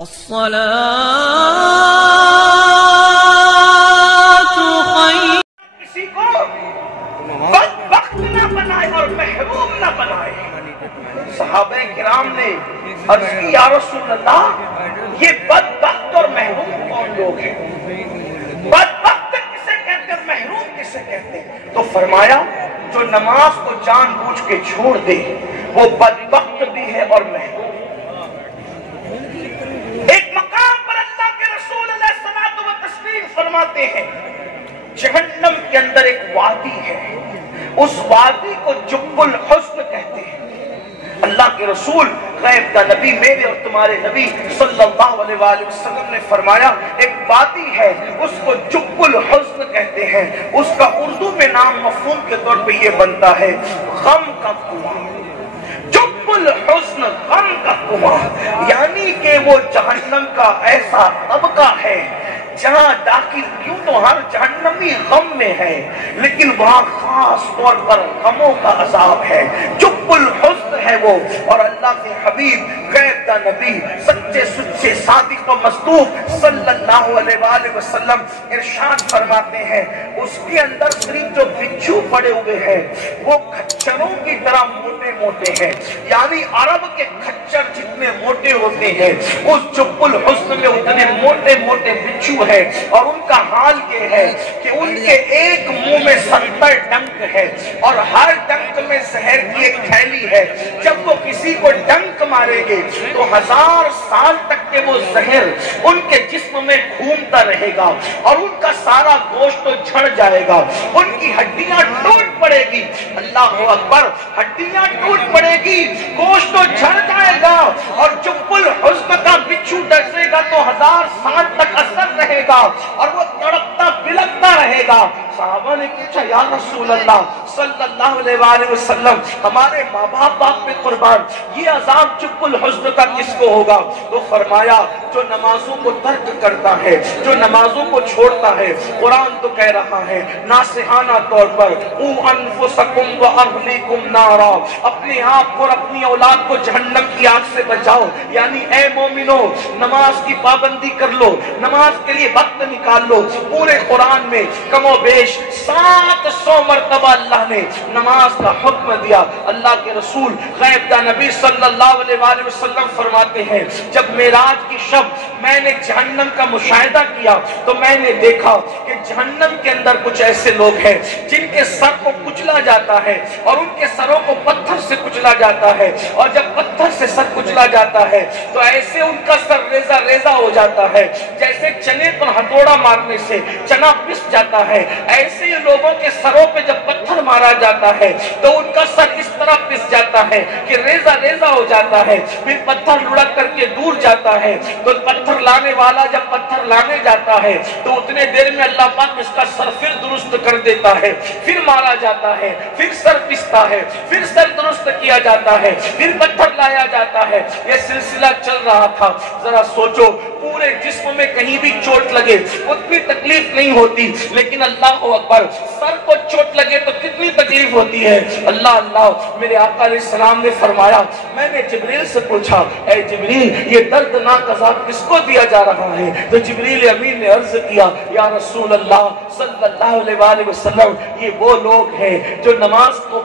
کسی کو بدبخت نہ بنائے اور محروم نہ بنائے۔ صحابہ کرام نے عرض کی یا رسول اللہ یہ بدبخت اور محروم کون لوگ ہیں؟ بدبخت کسے کہتے ہیں، محروم کسے کہتے ہیں؟ تو فرمایا جو نماز کو جان بوجھ کے چھوڑ دے وہ بدبخت بھی ہے اور محروم۔ ایک مقام پر اللہ کے رسول علیہ الصلوۃ والتسلیم فرماتے ہیں جہنم کے اندر ایک وادی ہے، اس وادی کو جب الحسن کہتے ہیں۔ اللہ کے رسول غیب کا نبی میرے اور تمہارے نبی صلی اللہ علیہ وآلہ وسلم نے فرمایا ایک وادی ہے اس کو جب الحزن کہتے ہیں، اس کا اردو میں نام مفہوم کے طور پہ یہ بنتا ہے غم کا کنواں۔ جب الحزن غم کا کنواں یعنی کہ وہ جہنم کا ایسا طبقہ ہے جہاں داخل کیوں تو ہر جہنمی غم میں ہے لیکن وہاں خاص طور پر غموں کا عذاب ہے، جب الحزن ہے وہ۔ اور اللہ کے حبیب غیب کا نبی سچے سچے صادق و مصدوق صلی اللہ علیہ وآلہ وسلم ارشاد فرماتے ہیں اس کے اندر صرف جو بچھو پڑے ہوئے ہیں وہ کھچروں کی طرح موٹے موٹے ہیں، یعنی عرب کے کھچر جتنے موٹے ہوتے ہیں اس جب الحزن میں اتنے موٹے موٹے بچھو ہے۔ اور ان کا حال یہ ہے کہ ان کے ایک منہ میں 70 ڈنک ہے اور ہر ڈنک میں زہر کی ایک تھیلی ہے، جب وہ کسی کو ڈنک مارے گے تو 1000 سال تک کے وہ زہر ان کے جسم میں گھومتا رہے گا اور ان کا سارا گوشت تو جھڑ جائے گا، ان کی ہڈیاں ٹوٹ پڑے گی، اللہ اکبر، ہڈیاں ٹوٹ پڑے گی، گوشت تو جھڑ جائے گا اور جب الحزن کا بچھو ڈسے گا تو 1000 سال تک اثر رہے گا اور وہ تڑپتا بلکتا رہے گا۔ صحابہ نے پوچھا یا رسول اللہ صلی اللہ علیہ وآلہ وسلم ہمارے ماں باپ پہ قربان یہ عذاب جب الحزن کا کس کو ہوگا؟ تو فرمایا جو نمازوں کو ترک کرتا ہے، جو نمازوں کو چھوڑتا ہے۔ قرآن تو کہہ رہا ہے ناصحانہ طور پر قُوا أَنفُسَكُمْ وَأَهْلِيكُمْ نَارًا، اپنے آپ کو اور اپنی اولاد کو جہنم کی آگ سے بچاؤ، یعنی اے مومنو نماز کی پابندی کر لو، نماز کے لیے وقت نکال لو۔ پورے قرآن میں کم و بیش 700 مرتبہ اللہ نے نماز کا حکم دیا۔ اللہ کے رسول غیب کا نبی صلی اللہ علیہ وآلہ وسلم فرماتے ہیں جب معراج کی شب میں نے جہنم کا مشاہدہ کیا تو میں نے دیکھا کہ جہنم کے اندر کچھ ایسے لوگ ہیں جن کے سر کو کچلا جاتا ہے اور ان کے سروں کو پتھر سے کچلا جاتا ہے، اور جب پتھر سے سر کچلا جاتا ہے تو ایسے ان کا سر ریزہ ریزہ ہو جاتا ہے جیسے چنے پر ہتھوڑا مارنے سے چنا پس جاتا ہے۔ ایسے ہی لوگوں کے سروں پہ جب پتھر مارا جاتا ہے تو ان کا سر اس طرح پس جاتا ہے کہ ریزہ ریزہ ہو جاتا ہے، پھر پتھر لڑک کر کے دور جاتا ہے۔ تو پتھر لانے والا جب پتھر لانے جاتا ہے تو اتنے دیر میں اللہ پاک اس کا سر پھر درست کر دیتا ہے، پھر مارا جاتا ہے، پھر سر پستا ہے، پھر سر درست کیا جاتا ہے، پھر پتھر لایا جاتا ہے۔ یہ سلسلہ چل رہا تھا۔ ذرا سوچو پورے جسم میں کہیں بھی چوٹ لگے اتنی تکلیف نہیں ہوتی، لیکن اللہ اکبر سر کو چوٹ لگے تو کتنی تکلیف ہوتی ہے۔ اللہ اللہ میرے آقا علیہ السلام نے فرمایا میں نے جبریل سے پوچھا اے جبریل یہ دردناک عذاب کس کو دیا جا رہا ہے؟ تو جبریل امین نے عرض کیا یا رسول اللہ صلی اللہ علیہ وآلہ وسلم یہ وہ لوگ ہیں جو نماز کو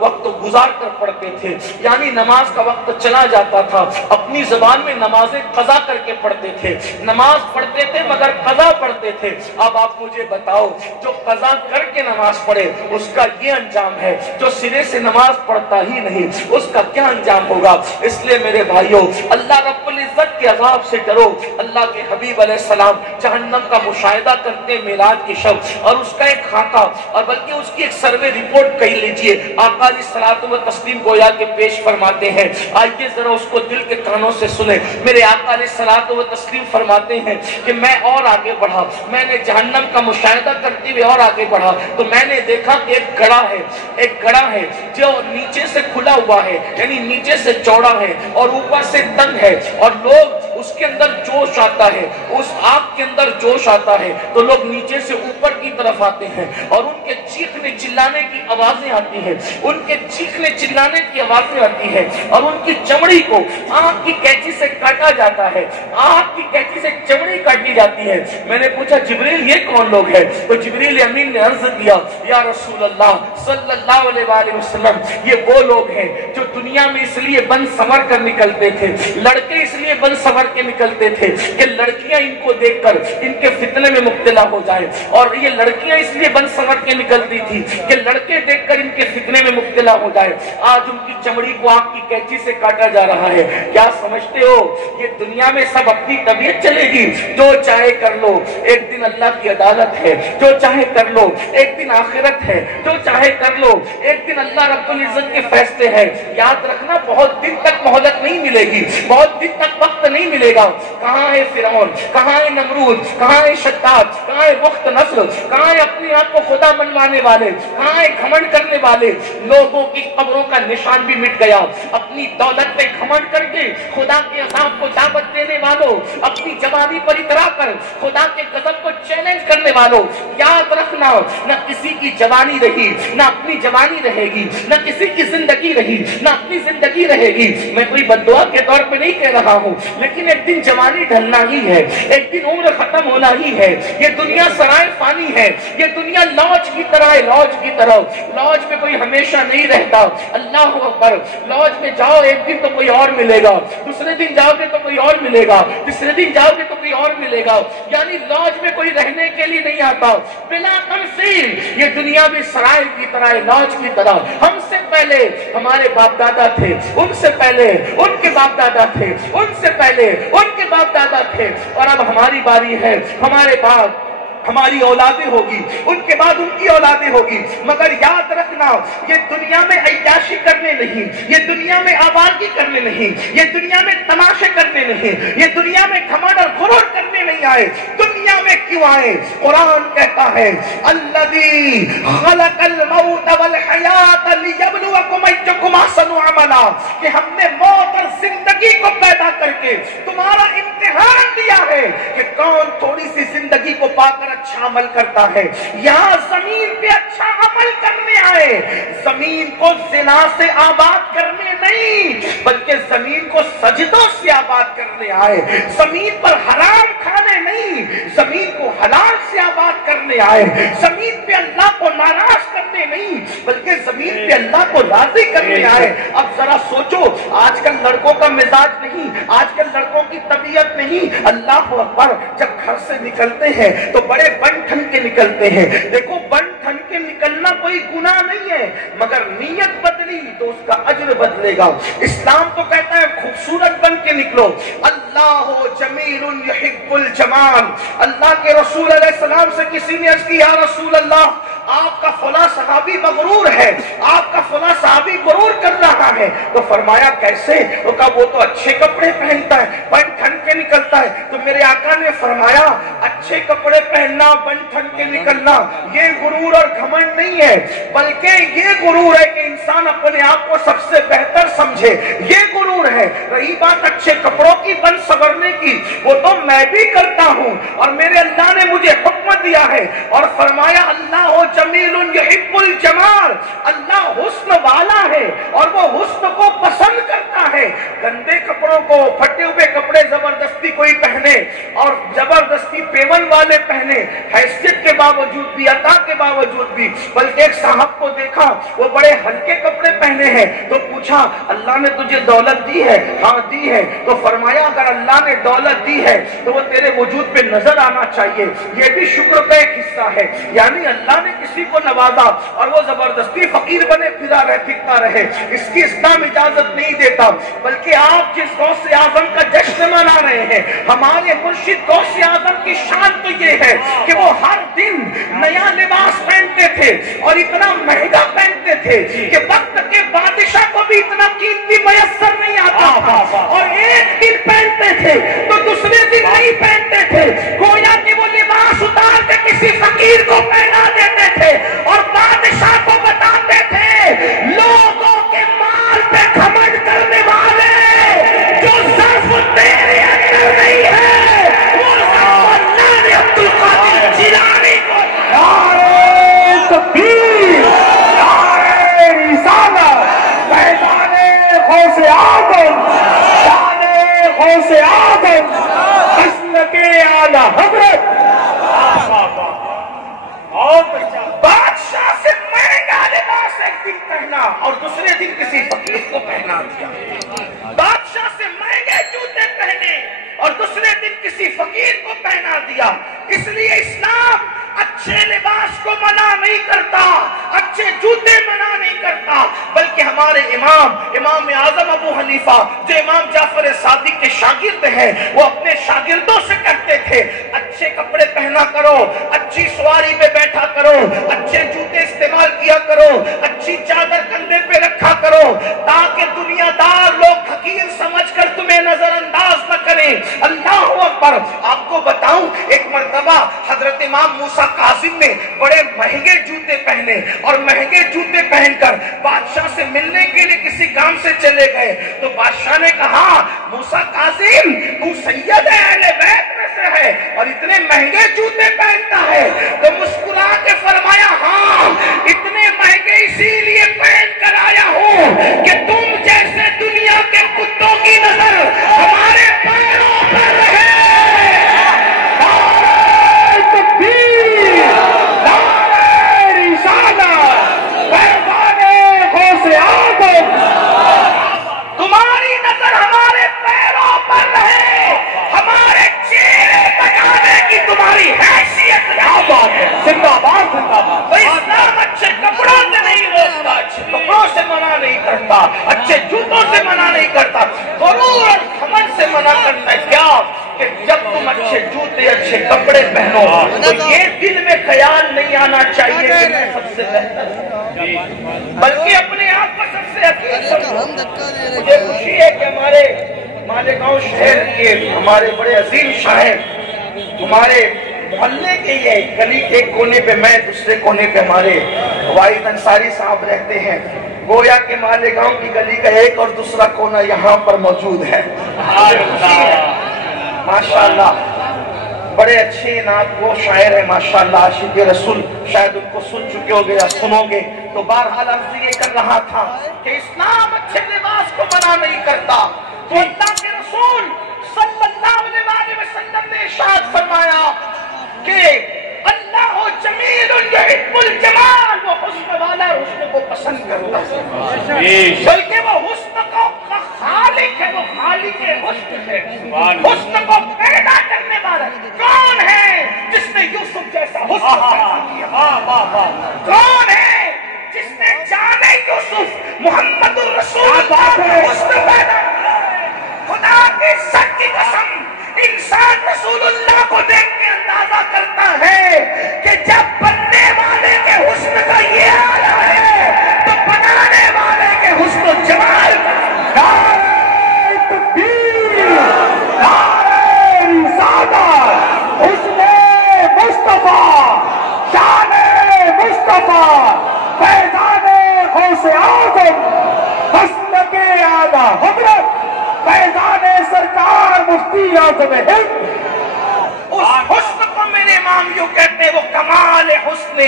وقت گزار کر پڑھتے تھے، یعنی نماز کا وقت چلا جاتا تھا اپنی زبان میں نمازیں قضا کر کے پڑھتے تھے، نماز پڑھتے تھے مگر قضا پڑھتے تھے۔ اب آپ مجھے بتاؤ جو قضا کر کے نماز پڑھے اس کا یہ انجام ہے، جو سرے سے نماز پڑھتا ہی نہیں اس کا کیا انجام ہوگا؟ اس لیے میرے بھائیوں اللہ رب العزت کے عذاب سے ڈرو۔ اللہ کے حبیب علیہ السلام جہنم کا مشاہدہ کرتے معراج کی شب اور اس کا ایک خاکہ اور بلکہ اس کی ایک سروے رپورٹ کہہ لیجئے آقا علیہ الصلوۃ والتسلیم گویا کے پیش فرماتے ہیں۔ آئیے ذرا اس کو دل کے کانوں سے سنیں۔ میرے آقا علیہ الصلوۃ والتسلیم فرماتے ہیں کہ میں اور آگے بڑھا، میں نے جہنم کا مشاہدہ کرتے ہوئے اور آگے بڑھا تو میں نے دیکھا کہ ایک گڑھا ہے جو نیچے سے کھلا ہوا ہے، یعنی نیچے سے چوڑا ہے اور اوپر سے تنگ ہے، اور لوگ اس کے اندر جوش آتا ہے، اس آگ کے اندر جوش آتا ہے تو لوگ نیچے سے اوپر کی طرف آتے ہیں اور ان کے چیخنے چلانے کی آوازیں آتی ہیں، ان کے چیخنے چلانے کی آوازیں آتی ہیں، اور ان کی چمڑی کو آنکھ کی قینچی سے کاٹا جاتا ہے، آنکھ کی قینچی سے چمڑی کاٹی جاتی ہے۔ میں نے پوچھا جبریل یہ کون لوگ ہیں؟ تو جبریل امین نے عرض کیا یا رسول اللہ صلی اللہ علیہ وآلہ وسلم، یہ وہ لوگ ہیں جو دنیا میں اس لیے بن سنور کر نکلتے تھے، لڑکے اس لیے بن سنور کے نکلتے تھے کہ لڑکیاں ان کو دیکھ کر ان کے فتنے میں مبتلا ہو جائے، اور یہ لڑکیاں اس لیے بن سنور کے نکلتی تھی کہ لڑکے دیکھ کر ان کے فتنے میں مبتلا ہو جائے۔ آج ان کی چمڑی کو آنکھ کی قینچی سے کاٹا جا رہا ہے۔ کیا سمجھتے ہو یہ دنیا میں سب اپنی طبیعت چلے گی؟ جو چاہے کر لو، ایک دن اللہ کی عدالت ہے، جو چاہے کر لو، ایک دن آخرت ہے، جو چاہے کر لو، ایک دن اللہ رب العزت کے فیصلے ہیں۔ یاد رکھنا بہت دن تک مہلت نہیں ملے گی، بہت دن تک وقت نہیں ملے گا۔ کہاں ہے فرعون، کہاں ہے نمرود، کہاں ہے شداد، کہاں ہے بخت نصر، کہاں ہے اپنے آپ کو خدا منوانے والے، کہاں ہے گھمنڈ کرنے والے؟ لوگوں کی قبروں کا نشان بھی مٹ گیا۔ اپنی دولت پہ گھمنڈ کر کے خدا کے عذاب کو دعوت دینے والوں، اپنی جوانی پر اترا کر خدا کے غضب کو چیلنج کرنے والوں، یاد رکھنا نہ کسی کی جوانی رہی، نہ اپنی جوانی رہے گی، نہ کسی کی زندگی رہی، نہ اپنی زندگی رہے گی۔ میں کوئی بددعا کے طور پہ نہیں کہہ رہا ہوں، لیکن ایک دن جوانی ڈھلنا ہی ہے، ایک دن عمر ختم ہونا ہی ہے۔ یہ دنیا سرائے فانی ہے، یہ دنیا لوج کی طرح ہے، لوج کی طرح۔ لوج میں کوئی ہمیشہ نہیں رہتا۔ اللہ اکبر، لوج میں جاؤ ایک دن تو کوئی اور ملے گا، دوسرے دن جاؤ گے تو کوئی اور ملے گا، تیسرے دن جاؤ گے تو کوئی اور ملے گا۔ یعنی لوج میں کوئی رہنے کے لیے نہیں آتا، بلا تمثیل یہ دنیا بھی سرائے کی طرح ہے، لوج کی طرح۔ ہم سے پہلے ہمارے باپ دادا تھے، ان سے پہلے ان کے باپ دادا تھے، ان سے پہلے ان کے باپ دادا تھے، اور اب ہماری باری ہے، ہمارے بعد ہماری اولادیں ہوگی، ان کے بعد ان کی اولادیں ہوگی۔ مگر یاد رکھنا یہ دنیا میں عیاشی کرنے نہیں، یہ دنیا میں آوارگی کرنے نہیں، یہ دنیا میں تماشے کرنے نہیں، یہ دنیا میں گھمنڈ اور غرور کرنے نہیں آئے۔ دنیا میں کیوں آئے؟ قرآن کہتا ہے الذی خلق الموت والحیات لیبلوکم ایکم احسن عملا، کہ ہم نے موت اور زندگی کو پیدا کر کے تمہارا امتحان دیا ہے کہ کون تھوڑی سی زندگی کو پا کر اچھا عمل کرتا ہے۔ یہاں زمین پہ اچھا عمل کرنے آئے، زمین کو زنا سے آباد کرنے نہیں، بلکہ زمین کو سجدوں سے آباد کرنے آئے۔ زمین پر حرام کھانے نہیں، زمین کو حلال سے آباد کرنے آئے۔ زمین پہ اللہ کو ناراض کرنے نہیں، بلکہ زمین پہ اللہ کو راضی کرنے آئے۔ اب ذرا سوچو، آج کل لڑکوں کا مزاج نہیں، آج کل لڑکوں کی طبیعت نہیں۔ اللہ اکبر، جب گھر سے نکلتے ہیں تو بڑے بن ٹھن کے نکلتے ہیں۔ دیکھو بن ٹھن کے نکلنا کوئی گناہ نہیں ہے، مگر نیت بدلی تو اس کا اجر بدلے گا۔ اسلام تو کہتا ہے خوبصورت بن کے نکلو۔ اللہ جمیل یحب الجمال۔ اللہ کے رسول علیہ السلام سے کسی نے عرض کی یا رسول اللہ آپ کا فلاں صحابی مغرور ہے، آپ کا فلاں صحابی غرور کر رہا ہے، تو فرمایا کیسے؟ وہ کہا وہ تو اچھے کپڑے پہنتا ہے، بن ٹھن کے نکلتا ہے۔ تو میرے آقا نے فرمایا اچھے کپڑے پہننا، بن ٹھن کے نکلنا یہ غرور اور گھمنڈ نہیں ہے، بلکہ یہ غرور ہے کہ انسان اپنے آپ کو سب سے بہتر سمجھے، یہ غرور ہے۔ رہی بات اچھے کپڑوں کی، بن سنورنے کی، وہ تو میں بھی کرتا ہوں، اور میرے اللہ نے مجھے حکم دیا ہے اور فرمایا اللہ جمیل یحب الجمال، اللہ حسن والا ہے اور وہ حسن کو پسند کرتا ہے۔ گندے کپڑوں کو، پھٹے ہوئے کپڑے زبردستی کوئی پہنے اور زبردستی پیون والے پہنے، حیثیت کے باوجود بھی، عطا کے باوجود بھی۔ بلکہ ایک صاحب کو دیکھا وہ بڑے ہلکے کپڑے پہنے ہیں، تو پوچھا اللہ نے تجھے دولت دی ہے؟ ہاں دی ہے۔ تو فرمایا اگر اللہ نے دولت دی ہے تو وہ تیرے وجود پہ نظر آنا چاہیے، یہ بھی شکر کا ایک حصہ ہے۔ یعنی اللہ نے کسی کو نوازا اور وہ زبردستی فقیر بنے پھرتا رہے، اس کی اسلام اجازت نہیں دیتا۔ بلکہ آپ جس غوث اعظم کا جشن منا رہے ہیں، ہمارے مرشد غوث اعظم کی شان تو یہ ہے کہ وہ ہر دن نیا لباس پہنتے تھے اور اتنا مہنگا پہنتے تھے کہ وقت کے بادشاہ کو بھی اتنا قیمتی میسر نہیں آتا تھا، اور ایک دن پہنتے تھے تو دوسرے دن نہیں پہنتے تھے، گویا کہ وہ لباس اتار کے کسی فقیر کو پہنا دیتے تھے اور بادشاہ کو بتاتے تھے لوگوں کے مال پہ گھمنڈ کرنے والے جو صرف تیرے اندر نہیں ہے، وہ صرف اللہ نے عبد القادر جیلانی کو دوسرے دن کسی فقیر کو پہنا دیا. اس لیے اسلام اچھے لباس کو منع نہیں کرتا, اچھے جوتے منع نہیں کرتا, بلکہ ہمارے امام اعظم ابو حنیفہ جو امام جعفر صادق کے شاگرد ہیں, وہ اپنے شاگردوں سے کہتے تھے اچھے کپڑے پہنا کرو, اچھی سواری پہ بیٹھا کرو, اچھے جوتے استعمال کیا کرو, اچھی چادر کندھے پہ رکھا کرو, تاکہ دنیا دار لوگ حقیر سمجھ کر تمہیں نظر انداز نہ کریں. اللہ اکبر. آپ کو بتاؤں, ایک مرتبہ حضرت امام موسیٰ کاظم نے بڑے مہنگے جوتے پہنے اور مہنگے جوتے پہن کر بادشاہ سے ملنے کے لیے کسی کام سے چلے گئے. تو بادشاہ نے کہا موسیٰ کاظم تو سید اہل بیت میں سے ہے اور اتنے مہنگے جوتے پہنتا ہے. تو مسکرا کے فرمایا ہاں اتنے مہنگے اسی لیے پہن کر آیا ہوں کہ تم جیسے دنیا کے کتوں کی نظر ہمارے پیروں پر رہے. تمہاری نظر ہمارے پیروں پر رہے, ہمارے چہرے بجانے کی تمہاری حیثیت زندہ باد زندہ باد. تو اسلام اچھے کپڑوں سے نہیں روکتا, اچھے کپڑوں سے منع نہیں کرتا, اچھے جوتوں سے منع نہیں کرتا, غرور اور گھمنڈ سے منع کرتا ہے. کیا کہ جب تم اچھے جوتے اچھے کپڑے پہنو تو یہ دل میں خیال نہیں آنا چاہیے کہ میں سب سے بہتر ہوں, بلکہ اپنے آپ کو سب سے حقیر سمجھو. مجھے خوشی ہے کہ ہمارے مالیگاؤں شہر کے ہمارے بڑے عظیم شاعر تمہارے محلے کے یہ گلی کے ایک کونے پہ میں, دوسرے کونے پہ ہمارے واحد انصاری صاحب رہتے ہیں. گویا کہ مالیگاؤں کی گلی کا ایک اور دوسرا کونا یہاں پر موجود ہے. ماشاءاللہ بڑے اچھے نعت گو شاعر ہیں ماشاءاللہ, عاشق رسول. شاید ان کو سن چکے ہو گے یا سنو گے. تو بہرحال عرض یہ کر رہا تھا کہ اسلام اچھے لباس کو منع نہیں کرتا. تو اللہ کے رسول صلی اللہ علیہ وسلم نے ارشاد فرمایا کہ اللہ جمیل یحب الجمال, وہ حسن والا حسن کو پسند کرتا ہے, بلکہ وہ حسن کا خالق ہے, وہ خالق حسن ہے. حسن کو پیدا کرنے والا کون ہے جس نے یوسف جیسا حسن پیدا کیا؟ کون ہے جس نے جانے یوسف محمد الرسول حسن پیدا کیا؟ خدا کی سچ کی قسم, انسان رسول اللہ کو دیکھ کے اندازہ کرتا ہے کہ جب بننے والے کے حسن کا یہ آیا ہے تو بنانے والے کے حسن و جمال کا نعرہ تکبیر, نعرہ رسالت, حسن مصطفیٰ, شان مصطفیٰ, فیضان غوث اعظم, حسن کے اعلیٰ حضرت فیضان سرکار مفتی اعظم ہند. اس حسن کو میرے امام یوں کہتے ہیں وہ کمال حسن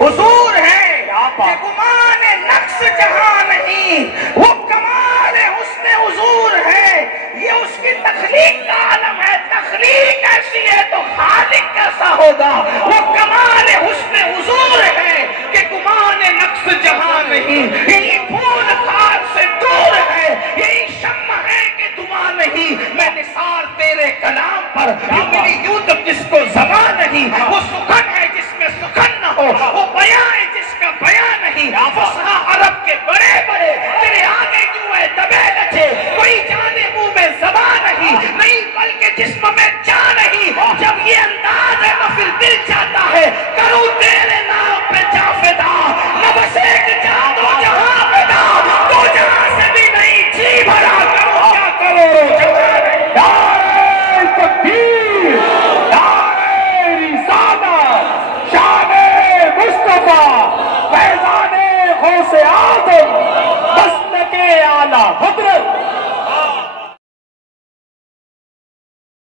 حضور ہے, کہ گمان نقص جہاں نہیں, وہ کمال حسن حضور ہے. یہ اس کی تخلیق کا عالم ہے, تخلیق ایسی ہے تو خالق کیسا ہوگا. وہ کمال حسن حضور ہے کہ گمان نقص جہاں نہیں, یہی پھول خار سے دور ہے, یہی شمع ہے کہ دھواں نہیں. میں نثار تیرے کلام پر میری یوں تو جس کو زبان نہیں, وہ سخن